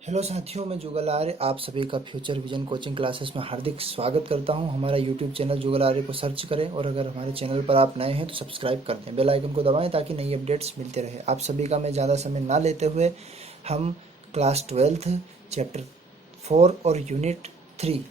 Hello साथियों, मैं जुगल आर्य आप सभी का फ्यूचर विजन कोचिंग क्लासेस में हार्दिक स्वागत करता हूं। हमारा यूट्यूब चैनल जुगल आर्य को सर्च करें और अगर हमारे चैनल पर आप नए हैं तो सब्सक्राइब कर दें, बेल आइकन को दबाएं ताकि नई अपडेट्स मिलते रहे आप सभी का। मैं ज़्यादा समय ना लेते हुए हम क्लास 12th चैप्टर 4 और यूनिट 3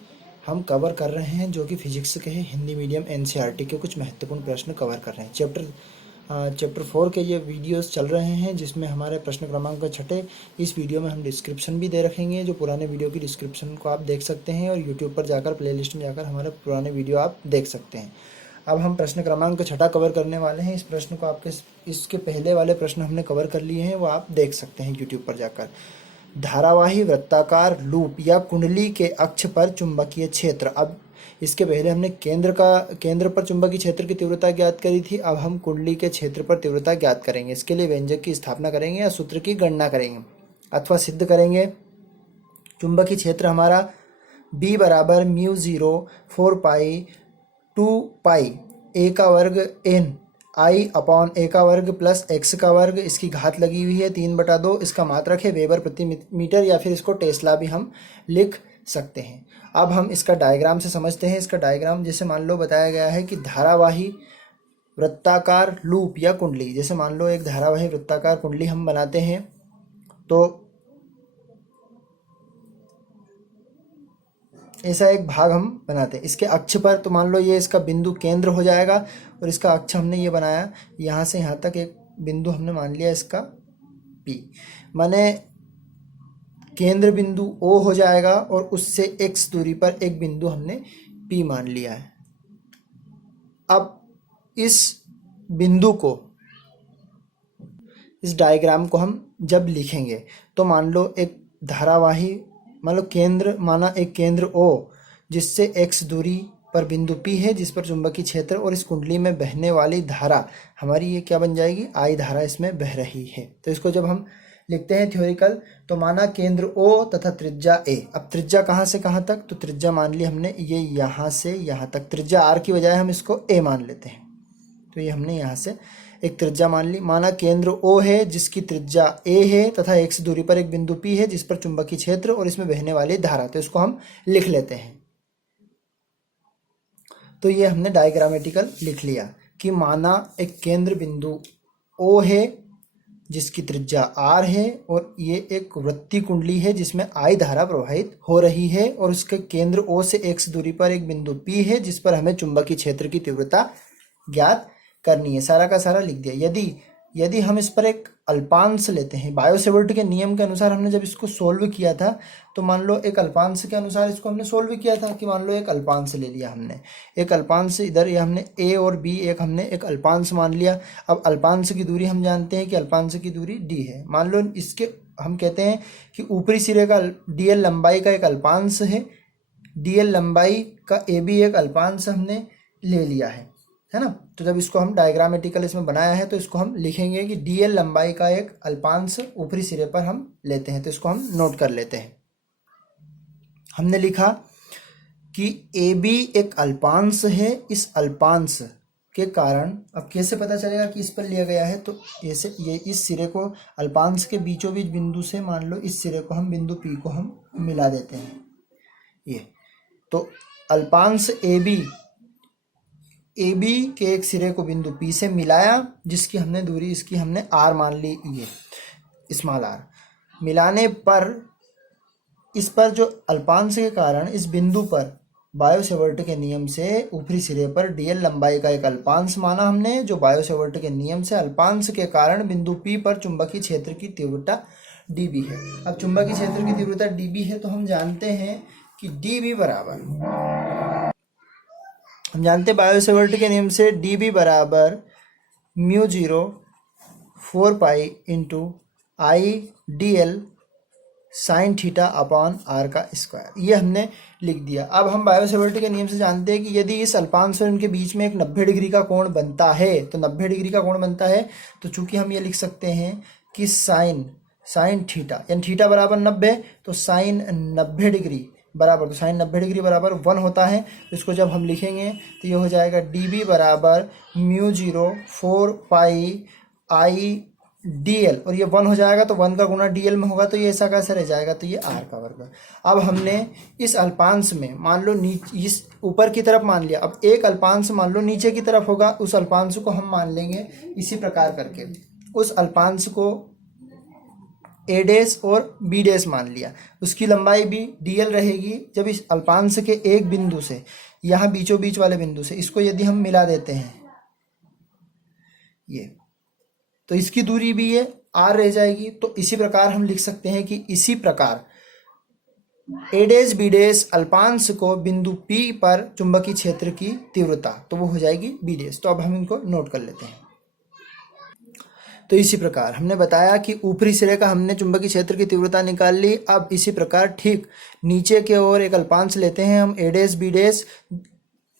हम कवर कर रहे हैं, जो कि फिजिक्स के हैं। हिंदी मीडियम एनसीईआरटी के कुछ महत्वपूर्ण प्रश्न कवर कर रहे हैं। चैप्टर 4 के ये वीडियोस चल रहे हैं, जिसमें हमारे प्रश्न क्रमांक 6। इस वीडियो में हम डिस्क्रिप्शन भी दे रखेंगे, जो पुराने वीडियो की डिस्क्रिप्शन को आप देख सकते हैं, और यूट्यूब पर जाकर प्लेलिस्ट में जाकर हमारे पुराने वीडियो आप देख सकते हैं। अब हम प्रश्न क्रमांक 6 कवर करने वाले हैं। इस प्रश्न को इसके पहले वाले प्रश्न हमने कवर कर लिए हैं, वो आप देख सकते हैं यूट्यूब पर जाकर। धारावाही वृत्ताकार लूप या कुंडली के अक्ष पर चुंबकीय क्षेत्र। अब इसके पहले हमने केंद्र पर चुंबकीय क्षेत्र की तीव्रता ज्ञात करी थी। अब हम कुंडली के क्षेत्र पर तीव्रता ज्ञात करेंगे। इसके लिए व्यंजक की स्थापना करेंगे या सूत्र की गणना करेंगे अथवा सिद्ध करेंगे। चुंबकीय क्षेत्र हमारा B बराबर μ0 4 पाई 2 पाई a का वर्ग n I अपॉन a का वर्ग प्लस x का वर्ग, इसकी घात लगी हुई है 3/2। इसका मात्रक है वेबर प्रति मीटर, या फिर इसको टेस्ला भी हम लिख सकते हैं। अब हम इसका डायग्राम से समझते हैं। इसका डायग्राम जैसे मान लो बताया गया है कि धारावाही वृत्ताकार लूप या कुंडली, जैसे मान लो एक धारावाही वृत्ताकार कुंडली हम बनाते हैं, तो ऐसा एक भाग हम बनाते हैं। इसके अक्ष पर तो मान लो ये इसका बिंदु केंद्र हो जाएगा, और इसका अक्ष हमने ये बनाया, यहाँ से यहाँ तक एक बिंदु हमने मान लिया इसका P, माने केंद्र बिंदु O हो जाएगा, और उससे x दूरी पर एक बिंदु हमने P मान लिया है। अब इस बिंदु को, इस डायग्राम को हम जब लिखेंगे तो मान लो एक धारावाही, मान लो केंद्र माना एक केंद्र O, जिससे x दूरी पर बिंदु P है, जिस पर चुंबकीय क्षेत्र, और इस कुंडली में बहने वाली धारा हमारी ये क्या बन जाएगी, I धारा इसमें बह रही है। तो इसको जब हम लिखते हैं थ्योरिकल, तो माना केंद्र O तथा त्रिज्या A। अब त्रिज्या कहाँ से कहाँ तक, तो त्रिज्या मान ली हमने ये यहाँ से यहाँ तक। त्रिज्या R की बजाय हम इसको A मान लेते हैं, तो ये हमने यहाँ से एक त्रिज्या मान ली। माना केंद्र O है जिसकी त्रिज्या A है, तथा x दूरी पर एक बिंदु P है जिस पर चुंबकीय क्षेत्र और इसमें बहने वाली धारा, तो इसको हम लिख लेते हैं। तो ये हमने डायग्रामेटिकल लिख लिया कि माना एक केंद्र बिंदु O है जिसकी त्रिज्या R है, और ये एक वृत्तीय कुंडली है जिसमें I धारा प्रवाहित हो रही है, और उसके केंद्र O से x दूरी पर एक बिंदु P है जिस पर हमें चुंबकीय क्षेत्र की तीव्रता ज्ञात करनी है। सारा का सारा लिख दिया। यदि हम इस पर एक अल्पांश लेते हैं, बायो-सेवर्ट के नियम के अनुसार हमने जब इसको सोल्व किया था, तो मान लो एक अल्पांश के अनुसार इसको हमने सोल्व किया था कि मान लो एक अल्पांश ले लिया हमने, एक अल्पांश इधर, ये हमने a और b एक हमने एक अल्पांश मान लिया। अब अल्पांश की दूरी हम जानते हैं कि अल्पांश की दूरी d है। मान लो इसके हम कहते हैं कि ऊपरी सिरे का dl लंबाई का एक अल्पांश है, dl लंबाई का ab एक अल्पांश हमने ले लिया है ना। तो जब इसको हम डायग्रामेटिकल इसमें बनाया है, तो इसको हम लिखेंगे कि dl लंबाई का एक अल्पांश ऊपरी सिरे पर हम लेते हैं, तो इसको हम नोट कर लेते हैं। हमने लिखा कि AB एक अल्पांश है। इस अल्पांश के कारण, अब कैसे पता चलेगा कि इस पर लिया गया है, तो ऐसे ये इस सिरे को अल्पांश के बीचों बीच बिंदु से, मान लो इस सिरे को हम बिंदु P को हम मिला देते हैं। ये तो अल्पांश AB के एक सिरे को बिंदु P से मिलाया, जिसकी हमने दूरी, इसकी हमने R मान ली, ये स्मॉल r। मिलाने पर इस पर जो अल्पांश के कारण इस बिंदु पर बायो-सेवर्ट के नियम से ऊपरी सिरे पर dl लंबाई का एक अल्पांश माना हमने, जो बायो-सेवर्ट के नियम से अल्पांश के कारण बिंदु P पर चुंबकीय क्षेत्र की तीव्रता dB है। अब चुंबकीय क्षेत्र की तीव्रता dB है, तो हम जानते हैं कि dB बराबर, हम जानते हैं बायो-सेवर्ट के नियम से dB बराबर μ0 4 pi into I dl sine theta upon r का स्क्वायर, ये हमने लिख दिया। अब हम बायो-सेवर्ट के नियम से जानते हैं कि यदि इस अल्पांश और इनके बीच में एक 90 डिग्री का कोण बनता है, तो 90 डिग्री का कोण बनता है, तो चूंकि हम ये लिख सकते हैं कि साइन थीटा, यानी थीटा बराबर 90, तो साइन 90 डिग्री बराबर, तो साइन 90 डिग्री बराबर 1 होता है। तो इसको जब हम लिखेंगे तो ये हो जाएगा dB बराबर μ0 4 पाई I dl, और ये 1 हो जाएगा तो 1 का गुना dl में होगा, तो ये ऐसा कैसे रह जाएगा, तो ये r का वर्ग। अब हमने इस अल्पांश में मान लो इस ऊपर की तरफ मान लिया, अब एक अल्पांश मान लो नीचे की तरफ होगा, उस अल्पांश को हम मान लेंगे इसी प्रकार करके, उस अल्पांश को a डैश और b डैश मान लिया, उसकी लंबाई भी dl रहेगी। जब इस अल्पांश के एक बिंदु से, यहाँ बीचों बीच वाले बिंदु से इसको यदि हम मिला देते हैं ये, तो इसकी दूरी भी ये r रह जाएगी। तो इसी प्रकार हम लिख सकते हैं कि इसी प्रकार a डैश b डैश अल्पांश को बिंदु P पर चुंबकीय क्षेत्र की तीव्रता, तो वो हो जाएगी b डैश। तो अब हम इनको नोट कर लेते हैं। तो इसी प्रकार हमने बताया कि ऊपरी सिरे का हमने चुंबकीय क्षेत्र की तीव्रता निकाल ली। अब इसी प्रकार ठीक नीचे के ओर एक अल्पांश लेते हैं हम a डैश b डैश,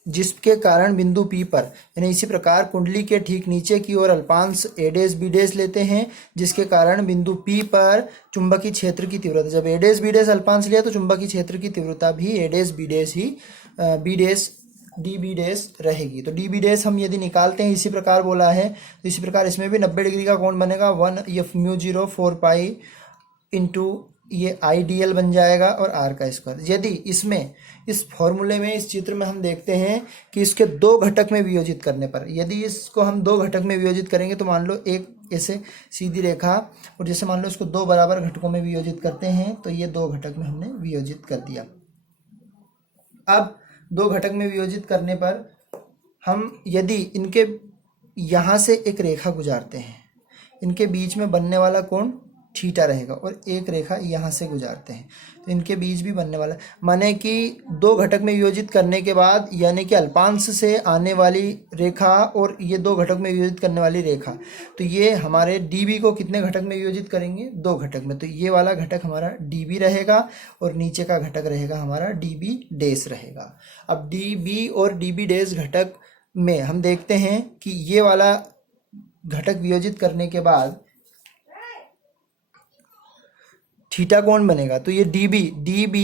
जिसके कारण बिंदु P पर, यानी इसी प्रकार कुंडली के ठीक नीचे की ओर अल्पांश a डैश b डैश लेते हैं, जिसके कारण बिंदु P पर चुंबकीय क्षेत्र की तीव्रता, जब a डैश b डैश अल्पांश लिया तो चुंबकीय क्षेत्र की तीव्रता भी a dash b dash he b dash db dash रहेगी। तो db डैश हम यदि निकालते हैं इसी प्रकार बोला है, तो इसी प्रकार इसमें भी 90 डिग्री का कोण बनेगा, 1 म्यू 4 पाई इंटू ये IDL बन जाएगा और r का स्क्वायर। यदि इसमें इस फॉर्मूले में, इस चित्र में हम देखते हैं कि इसके दो घटक में वियोजित करने पर, यदि इसको हम दो घटक में वियोजित करेंगे तो मान लो एक ऐसे सीधी रेखा, और जैसे मान लो इसको दो बराबर घटकों में वियोजित करते हैं, तो ये दो घटक में हमने वियोजित कर दिया। अब दो घटक में वियोजित करने पर हम यदि इनके यहाँ से एक रेखा गुजारते हैं, इनके बीच में बनने वाला कोण थीटा रहेगा, और एक रेखा यहाँ से गुजारते हैं तो इनके बीच भी बनने वाला, माने कि दो घटक में वियोजित करने के बाद, यानी कि अल्पांश से आने वाली रेखा और ये दो घटक में वियोजित करने वाली रेखा, तो ये हमारे db को कितने घटक में वियोजित करेंगे, दो घटक में। तो ये वाला घटक हमारा db रहेगा और नीचे का घटक रहेगा हमारा db डैश रहेगा। अब db और db डैश घटक में हम देखते हैं कि ये वाला घटक वियोजित करने के बाद थीटा कोण बनेगा, तो ये db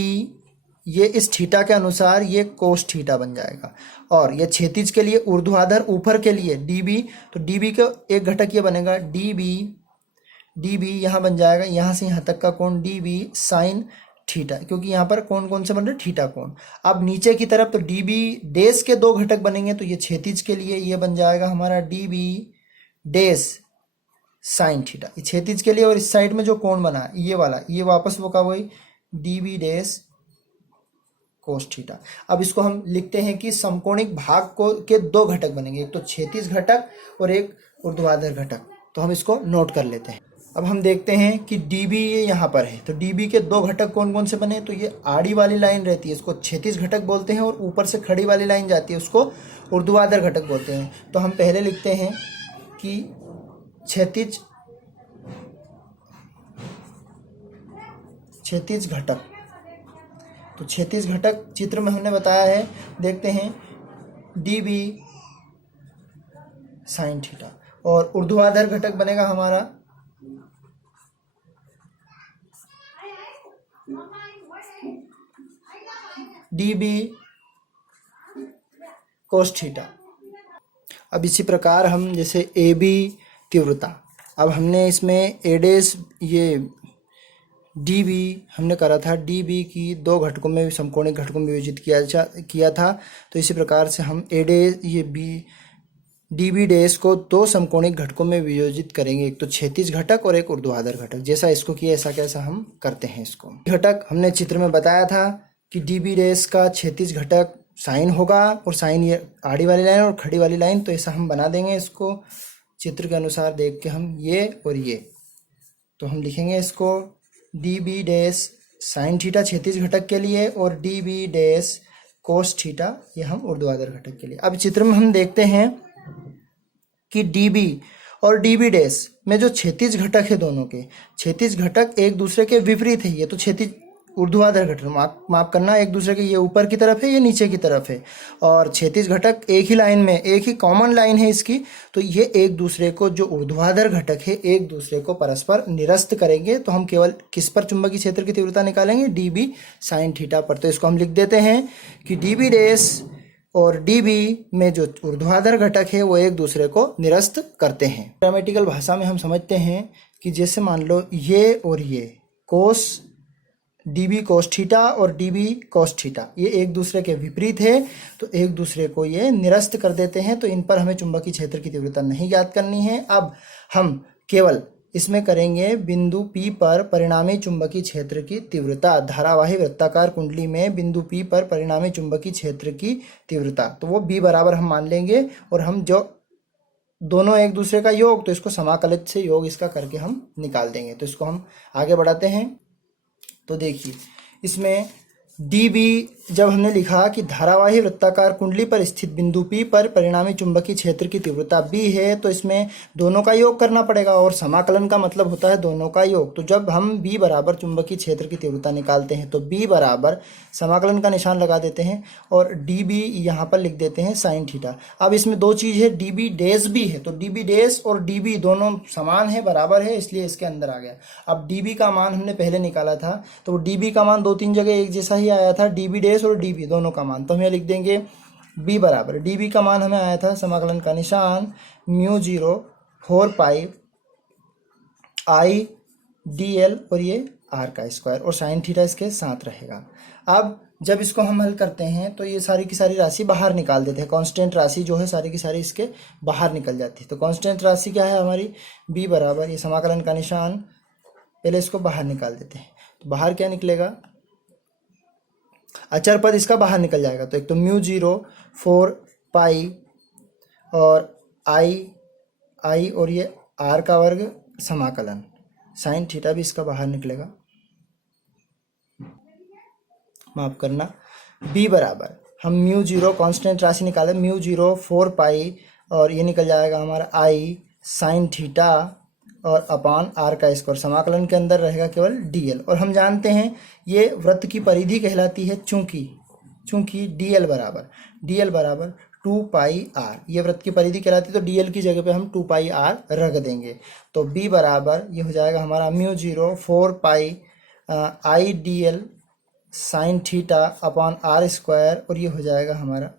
ये इस थीटा के अनुसार ये कोस थीटा बन जाएगा। और ये क्षैतिज के लिए ऊर्ध्वाधर ऊपर के लिए db, तो db का एक घटक ये बनेगा db यहाँ बन जाएगा, यहाँ से यहाँ तक का कोण db साइन थीटा, क्योंकि यहाँ पर कौन से बन रहे, थीटा कोण। अब नीचे की तरफ तो db डैश के दो घटक बनेंगे, तो ये क्षैतिज के लिए ये बन जाएगा हमारा db डैश साइन थीटा, क्षैतिज के लिए। और इस साइड में जो कोण बना ये वाला, ये वापस वो का वही db डैश कोस थीटा। अब इसको हम लिखते हैं कि समकोणिक भाग को के दो घटक बनेंगे, एक तो क्षैतिज घटक और एक ऊर्ध्वाधर घटक। तो हम इसको नोट कर लेते हैं। अब हम देखते हैं कि db ये यहाँ पर है, तो db के दो घटक कौन कौन से बने, तो ये आड़ी वाली लाइन रहती है, इसको क्षैतिज घटक बोलते हैं, और ऊपर से खड़ी वाली लाइन जाती है उसको ऊर्ध्वाधर घटक बोलते हैं। तो हम पहले लिखते हैं कि क्षैतिज घटक, तो क्षैतिज घटक चित्र में हमने बताया है, देखते हैं db साइन थीटा, और ऊर्ध्वाधर घटक बनेगा हमारा db कोस थीटा। अब इसी प्रकार हम जैसे AB तीव्रता, अब हमने इसमें a डैश ये db हमने करा था, db की दो घटकों में समकोणिक घटकों में विभाजित किया था। तो इसी प्रकार से हम a डैश ये db डैश को दो समकोणिक घटकों में वियोजित करेंगे, एक तो क्षैतिज घटक और एक ऊर्ध्वाधर घटक। जैसा इसको किया ऐसा कैसा हम करते हैं इसको। घटक हमने चित्र में बताया था कि db डैश का क्षैतिज घटक साइन होगा, और साइन ये आड़ी वाली लाइन और खड़ी वाली लाइन, तो ऐसा हम बना देंगे इसको चित्र के अनुसार देख के हम ये और ये। तो हम लिखेंगे इसको db डैश साइन थीटा क्षैतिज घटक के लिए और db डैश कोस थीटा ये हम ऊर्ध्वाधर घटक के लिए। अब चित्र में हम देखते हैं कि db और db डैश में जो क्षैतिज घटक है, दोनों के क्षैतिज घटक एक दूसरे के विपरीत है। ये तो क्षैतिज ऊर्ध्वाधर घटक, माफ करना, एक दूसरे के ये ऊपर की तरफ है, ये नीचे की तरफ है, और क्षैतिज घटक एक ही लाइन में, एक ही कॉमन लाइन है इसकी। तो ये एक दूसरे को, जो ऊर्ध्वाधर घटक है, एक दूसरे को परस्पर निरस्त करेंगे। तो हम केवल किस पर चुंबकीय क्षेत्र की तीव्रता निकालेंगे, db साइन थीटा पर। तो इसको हम लिख देते हैं कि db डैश और डीबी में जो ऊर्ध्वाधर घटक है वो एक दूसरे को निरस्त करते हैं। ग्रामेटिकल भाषा में हम समझते हैं कि जैसे मान लो ये और ये कोस डीबी कोस थीटा और डीबी कोस थीटा ये एक दूसरे के विपरीत है, तो एक दूसरे को ये निरस्त कर देते हैं। तो इन पर हमें चुंबकीय क्षेत्र की तीव्रता नहीं ज्ञात करनी है। अब हम केवल इसमें करेंगे बिंदु P पर परिणामी चुंबकीय क्षेत्र की तीव्रता, धारावाही वृत्ताकार कुंडली में बिंदु P पर परिणामी चुंबकीय क्षेत्र की तीव्रता, तो वो B बराबर हम मान लेंगे। और हम जो दोनों एक दूसरे का योग, तो इसको समाकलित से योग इसका करके हम निकाल देंगे। तो इसको हम आगे बढ़ाते हैं। तो देखिए इसमें dB जब हमने लिखा कि धारावाही वृत्ताकार कुंडली पर स्थित बिंदु P पर परिणामी चुंबकीय क्षेत्र की तीव्रता B है, तो इसमें दोनों का योग करना पड़ेगा और समाकलन का मतलब होता है दोनों का योग। तो जब हम B बराबर चुंबकीय क्षेत्र की तीव्रता निकालते हैं तो B बराबर समाकलन का निशान लगा देते हैं और dB यहाँ पर लिख देते हैं साइन थीटा। अब इसमें दो चीज़ है, dB डैश भी है, तो dB डैश और dB दोनों समान है, बराबर है, इसलिए इसके अंदर आ गया। अब dB का मान हमने पहले निकाला था, तो dB का मान 2-3 जगह एक जैसा ही आया था, dB डैश और dB दोनों का मान। तो हम यहाँ लिख देंगे B बराबर dB का मान हमें आया था, समाकलन का निशान μ0 4 पाई I dl और ये r का स्क्वायर और साइन थीटा इसके साथ रहेगा। अब जब इसको हम हल करते हैं तो ये सारी की सारी राशि बाहर निकाल देते हैं, कांस्टेंट राशि जो है सारी की सारी इसके बाहर निकल जाती है। तो कांस्टेंट राशि क्या है हमारी, B बराबर ये समाकलन का निशान, पहले इसको बाहर निकाल देते हैं। तो बाहर क्या निकलेगा, अचर पद इसका बाहर निकल जाएगा। तो एक तो μ0 4 पाई और I और ये r का वर्ग समाकलन, साइन थीटा भी इसका बाहर निकलेगा, माफ करना। B बराबर हम μ0 कांस्टेंट राशि निकाले, μ0 4 पाई और ये निकल जाएगा हमारा I साइन थीटा और अपान r का स्क्वायर, समाकलन के अंदर रहेगा केवल dl। और हम जानते हैं ये वृत्त की परिधि कहलाती है, चूंकि dl बराबर 2 पाई r, ये वृत्त की परिधि कहलाती है, तो dl की जगह पे हम 2 पाई r रख देंगे। तो B बराबर ये हो जाएगा हमारा μ0 4 पाई I dl sine theta upon r square, और ये हो जाएगा हमारा।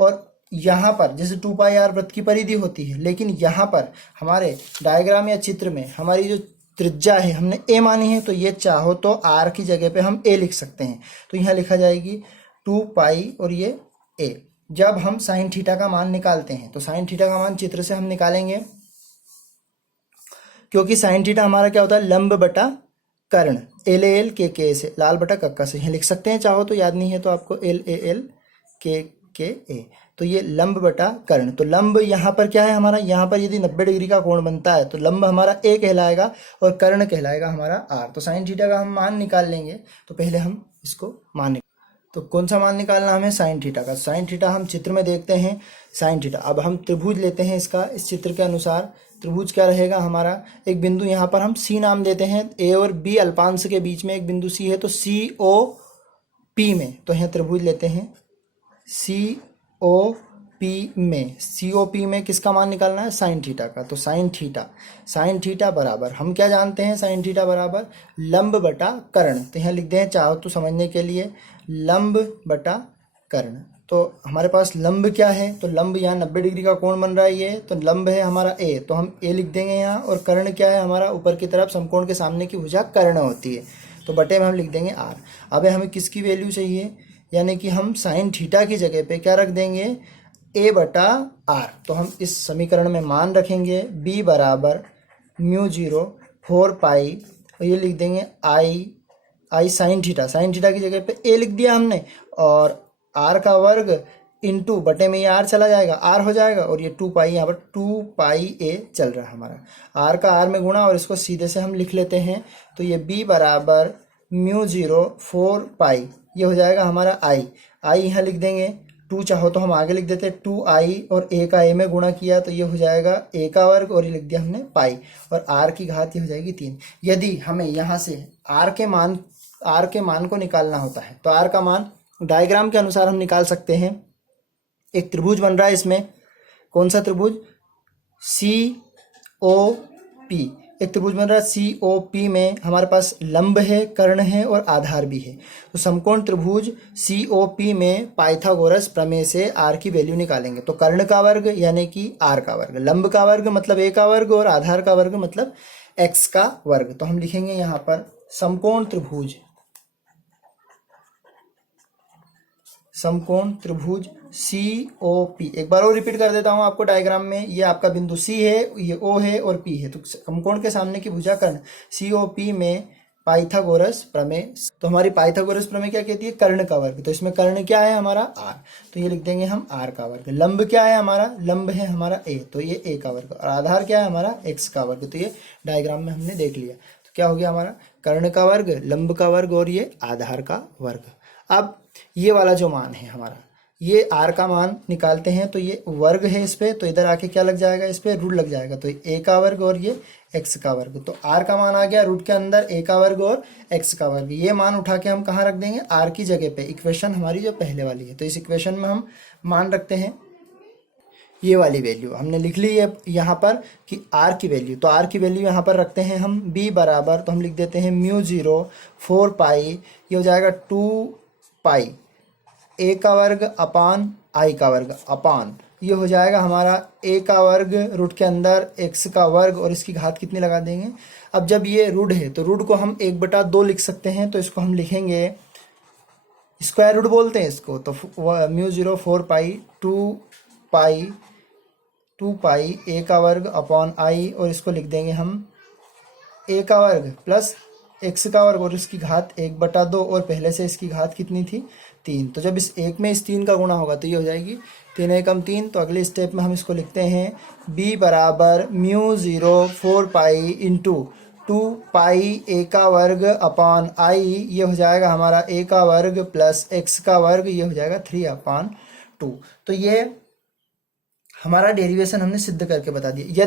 और यहाँ पर जैसे 2 पाई r वृत्त की परिधि होती है, लेकिन यहाँ पर हमारे डायग्राम या चित्र में हमारी जो त्रिज्या है हमने a मानी है, तो ये चाहो तो r की जगह पे हम a लिख सकते हैं। तो यहाँ लिखा जाएगी 2 पाई और ये a। जब हम साइन थीटा का मान निकालते हैं तो साइन थीटा का मान चित्र से हम निकालेंगे, क्योंकि साइन थीटा हमारा क्या होता है, लंब बटा कर्ण, LAL KK से, लाल बटा कक्का से यहाँ लिख सकते हैं, चाहो तो, याद नहीं है तो आपको LAL KKA। तो ये लंब बटा कर्ण, तो लंब यहाँ पर क्या है हमारा, यहाँ पर यदि 90 डिग्री का कोण बनता है तो लंब हमारा A कहलाएगा और कर्ण कहलाएगा हमारा R। तो साइन थीटा का हम मान निकाल लेंगे। तो पहले हम इसको मान तो कौन सा मान निकालना हमें, साइन थीटा का। साइन थीटा हम चित्र में देखते हैं, साइन थीटा। अब हम त्रिभुज लेते हैं इसका, इस चित्र के अनुसार त्रिभुज क्या रहेगा हमारा, एक बिंदु यहाँ पर हम C नाम देते हैं, A और B अल्पांश के बीच में एक बिंदु C है, तो COP में, तो यहाँ त्रिभुज लेते हैं COP में किसका मान निकालना है, साइन थीटा का। तो साइन थीटा बराबर हम क्या जानते हैं, साइन थीटा बराबर लंब बटा कर्ण। तो यहाँ लिख दें चाहो तो समझने के लिए, लंब बटा कर्ण। तो हमारे पास लंब क्या है, तो लंब यहाँ 90 डिग्री का कोण बन रहा है ये, तो लंब है हमारा A, तो हम A लिख देंगे यहाँ। और कर्ण क्या है हमारा, ऊपर की तरफ समकोण के सामने की भुजा कर्ण होती है, तो बटे में हम लिख देंगे R। अब हमें किसकी वैल्यू चाहिए, यानी कि हम साइन थीटा की जगह पे क्या रख देंगे, A बटा R। तो हम इस समीकरण में मान रखेंगे B बराबर μ0 4 पाई और ये लिख देंगे I साइन थीटा की जगह पे A लिख दिया हमने, और R का वर्ग इंटू बटे में ये R चला जाएगा, R हो जाएगा, और ये 2 पाई यहाँ पर 2 पाई A चल रहा है हमारा, R का R में गुणा, और इसको सीधे से हम लिख लेते हैं। तो ये B बराबर μ0 4 पाई, ये हो जाएगा हमारा I यहाँ लिख देंगे, 2 चाहो तो हम आगे लिख देते हैं 2I, और A का A में गुणा किया तो ये हो जाएगा A का वर्ग, और ये लिख दिया हमने पाई, और R की घात ये हो जाएगी 3। यदि हमें यहाँ से R के मान को निकालना होता है तो R का मान डायग्राम के अनुसार हम निकाल सकते हैं। एक त्रिभुज बन रहा है इसमें, कौन सा त्रिभुज, COP, एक त्रिभुज बन रहा है COP में, हमारे पास लंब है, कर्ण है और आधार भी है। तो समकोण त्रिभुज COP में पाइथागोरस प्रमेय से r की वैल्यू निकालेंगे। तो कर्ण का वर्ग यानी कि r का वर्ग, लंब का वर्ग मतलब a का वर्ग और आधार का वर्ग मतलब x का वर्ग। तो हम लिखेंगे यहाँ पर समकोण त्रिभुज COP। एक बार और रिपीट कर देता हूं आपको डायग्राम में, ये आपका बिंदु C है, ये O है और P है। तो समकोण के सामने की भुजा कर्ण COP में पाइथागोरस प्रमेय। तो हमारी पाइथागोरस प्रमेय क्या कहती है? कर्ण का वर्ग। तो इसमें कर्ण क्या है हमारा? r, तो ये लिख देंगे हम r का वर्ग। लंब क्या है हमारा? लंब है हमारा a, तो ये a का वर्ग। और आधार क्या है हमारा? x का वर्ग। तो ये डायग्राम में हमने देख लिया। तो क्या हो गया हमारा? कर्ण का वर्ग, लंब का वर्ग और ये आधार का वर्ग। अब ये वाला जो मान है हमारा, ये r का मान निकालते हैं। तो ये वर्ग है इस पे, तो इधर आके क्या लग जाएगा? इस पे रूट लग जाएगा। तो a का वर्ग और ये x का वर्ग। तो r का मान आ गया रूट के अंदर a का वर्ग और x का वर्ग। ये मान उठा के हम कहाँ रख देंगे? r की जगह पे। इक्वेशन हमारी जो पहले वाली है, तो इस इक्वेशन में हम मान रखते हैं ये वाली वैल्यू। हमने लिख ली है यहाँ पर कि r की वैल्यू, तो r की वैल्यू यहाँ पर रखते हैं हम b बराबर, तो हम लिख देते हैं μ0 4 पाई, ये हो जाएगा 2 पाई a का वर्ग अपान i का वर्ग अपान, ये हो जाएगा हमारा a का वर्ग रूट के अंदर x का वर्ग और इसकी घात कितनी लगा देंगे। अब जब ये रूट है तो रूट को हम 1/2 लिख सकते हैं। तो इसको हम लिखेंगे स्क्वायर रूट बोलते हैं इसको। तो μ0 4 पाई 2 पाई a का वर्ग अपॉन i, और इसको लिख देंगे हम a का वर्ग प्लस x का वर्ग और इसकी घात 1/2, और पहले से इसकी घात कितनी थी? 3। तो जब इस एक में इस 3 का गुणा होगा तो ये हो जाएगी 3 एकम 3। तो अगले स्टेप में हम इसको लिखते हैं b बराबर μ0 4 पाई इंटू 2 पाई a का वर्ग अपॉन i, ये हो जाएगा हमारा a का वर्ग प्लस x का वर्ग, ये हो जाएगा 3/2। तो ये हमारा डेरिवेशन हमने सिद्ध करके बता दिया।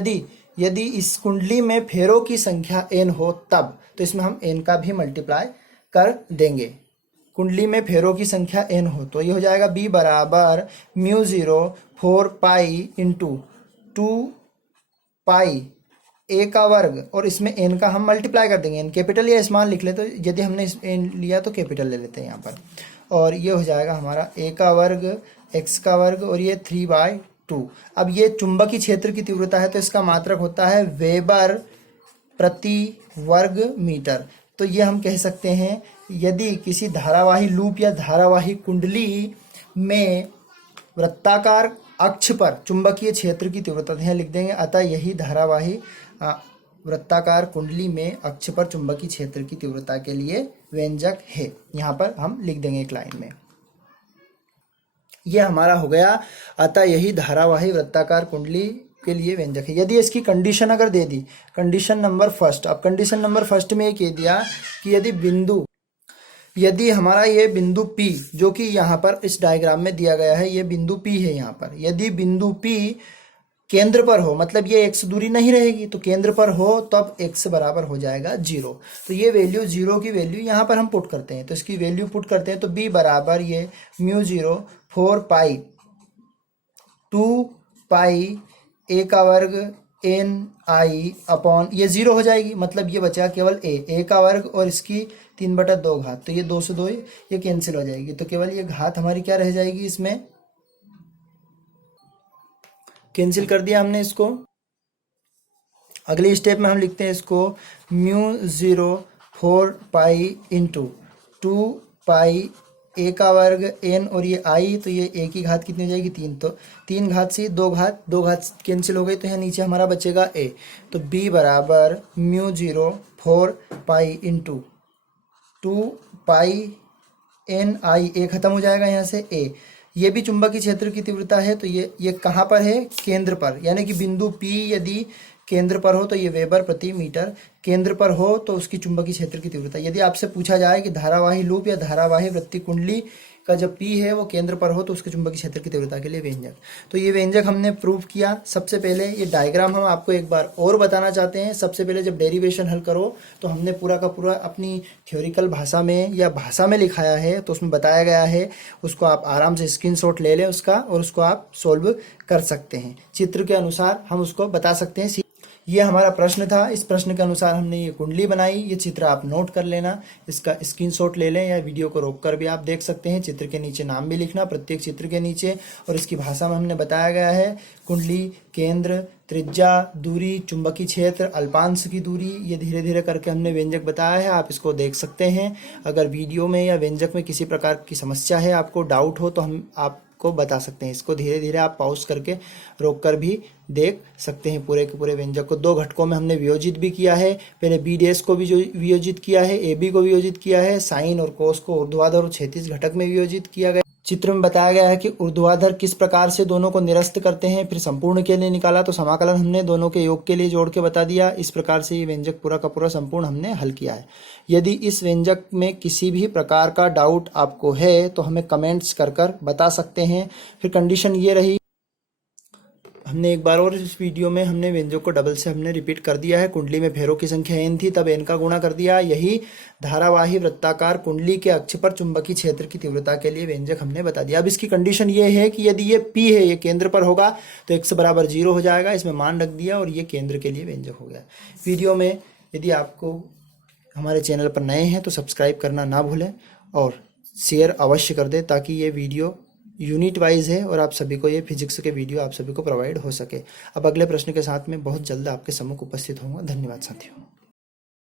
यदि इस कुंडली में फेरों की संख्या n हो तब, तो इसमें हम n का भी मल्टीप्लाई कर देंगे। कुंडली में फेरों की संख्या n हो तो ये हो जाएगा b बराबर μ0 4 पाई इंटू 2 पाई a का वर्ग, और इसमें n का हम मल्टीप्लाई कर देंगे। n कैपिटल या स्मॉल लिख ले, तो यदि हमने n लिया तो कैपिटल ले लेते हैं यहाँ पर। और ये हो जाएगा हमारा a का वर्ग x का वर्ग और ये 3/2। अब ये चुंबकीय क्षेत्र की तीव्रता है, तो इसका मात्रक होता है वेबर प्रति वर्ग मीटर। तो ये हम कह सकते हैं यदि किसी धारावाही लूप या धारावाही कुंडली में वृत्ताकार अक्ष पर चुंबकीय क्षेत्र की तीव्रता यहाँ लिख देंगे। अतः यही धारावाही वृत्ताकार कुंडली में अक्ष पर चुंबकीय क्षेत्र की तीव्रता के लिए व्यंजक है। यहाँ पर हम लिख देंगे एक लाइन में। ये हमारा हो गया अतः यही धारावाही वृत्ताकार कुंडली के लिए व्यंजक है। यदि इसकी कंडीशन अगर दे दी, कंडीशन नंबर फर्स्ट, अब कंडीशन नंबर फर्स्ट में ये कह दिया कि यदि हमारा ये बिंदु P जो कि यहाँ पर इस डायग्राम में दिया गया है, ये बिंदु P है यहाँ पर, यदि बिंदु P केंद्र पर हो, मतलब ये x दूरी नहीं रहेगी, तो केंद्र पर हो तब x बराबर हो जाएगा 0। तो ये वैल्यू 0 की वैल्यू यहाँ पर हम पुट करते हैं। तो इसकी वैल्यू पुट करते हैं तो b बराबर ये μ0 4 पाई 2 पाई a का वर्ग n i अपॉन, ये 0 हो जाएगी, मतलब ये बचा केवल a का वर्ग और इसकी 3/2 घात। तो ये 2 से 2 ये कैंसिल हो जाएगी, तो केवल ये घात हमारी क्या रह जाएगी, इसमें कैंसिल कर दिया हमने इसको। अगले स्टेप में हम लिखते हैं इसको μ0 4 पाई इंटू 2 पाई a का वर्ग n और ये i, तो ये a की घात कितनी हो जाएगी 3। तो 3 घात से 2 घात कैंसिल हो गई, तो यहाँ नीचे हमारा बचेगा a। तो b बराबर μ0 4 pi into 2 pi n i, a खत्म हो जाएगा यहाँ से a। ये भी चुंबकीय क्षेत्र की तीव्रता है, तो ये कहाँ पर है, केंद्र पर, यानी कि बिंदु P यदि केंद्र पर हो तो ये वेबर प्रति मीटर केंद्र पर हो तो उसकी चुंबकीय क्षेत्र की तीव्रता। यदि आपसे पूछा जाए कि धारावाही लूप या धारावाही वृत्तीय कुंडली का जब P है वो केंद्र पर हो तो उसके चुंबकीय क्षेत्र की तीव्रता के लिए व्यंजक। तो ये व्यंजक हमने प्रूव किया। सबसे पहले ये डायग्राम हम आपको एक बार और बताना चाहते हैं। सबसे पहले जब डेरिवेशन हल करो तो हमने पूरा का पूरा अपनी थ्योरिकल भाषा में या भाषा में लिखाया है, तो उसमें बताया गया है, उसको आप आराम से स्क्रीनशॉट ले लें उसका और उसको आप सोल्व कर सकते हैं। चित्र के अनुसार हम उसको बता सकते हैं। ये हमारा प्रश्न था। इस प्रश्न के अनुसार हमने ये कुंडली बनाई। ये चित्र आप नोट कर लेना, इसका स्क्रीनशॉट ले लें या वीडियो को रोककर भी आप देख सकते हैं। चित्र के नीचे नाम भी लिखना प्रत्येक चित्र के नीचे, और इसकी भाषा में हमने बताया गया है कुंडली, केंद्र, त्रिज्या, दूरी, चुंबकीय क्षेत्र, अल्पांश की दूरी, ये धीरे धीरे करके हमने व्यंजक बताया है। आप इसको देख सकते हैं। अगर वीडियो में या व्यंजक में किसी प्रकार की समस्या है, आपको डाउट हो, तो हम आपको बता सकते हैं। इसको धीरे धीरे आप पॉज करके रोक कर भी देख सकते हैं। पूरे के पूरे व्यंजक को 2 घटकों में हमने वियोजित भी किया है। पहले बी डैश को भी वियोजित किया है, ए बी को वियोजित किया है, साइन और कोस को ऊर्ध्वाधर और क्षैतिज घटक में वियोजित किया गया। चित्र में बताया गया है कि ऊर्ध्वाधर किस प्रकार से दोनों को निरस्त करते हैं। फिर संपूर्ण के लिए निकाला तो समाकलन हमने दोनों के योग के लिए जोड़ के बता दिया। इस प्रकार से ये व्यंजक पूरा का पूरा संपूर्ण हमने हल किया है। यदि इस व्यंजक में किसी भी प्रकार का डाउट आपको है तो हमें कमेंट्स कर बता सकते हैं। फिर कंडीशन ये रही, हमने एक बार और इस वीडियो में हमने व्यंजक को डबल से हमने रिपीट कर दिया है। कुंडली में फेरों की संख्या n थी, तब n का गुणा कर दिया। यही धारावाही वृत्ताकार कुंडली के अक्ष पर चुंबकीय क्षेत्र की तीव्रता के लिए व्यंजक हमने बता दिया। अब इसकी कंडीशन ये है कि यदि ये P है, ये केंद्र पर होगा तो x बराबर 0 हो जाएगा। इसमें मान रख दिया और ये केंद्र के लिए व्यंजक हो गया। वीडियो में यदि आपको हमारे चैनल पर नए हैं तो सब्सक्राइब करना ना भूलें और शेयर अवश्य कर दें, ताकि ये वीडियो यूनिट वाइज है और आप सभी को ये फिजिक्स के वीडियो आप सभी को प्रोवाइड हो सके। अब अगले प्रश्न के साथ में बहुत जल्द आपके सम्मुख उपस्थित होऊंगा। धन्यवाद साथियों।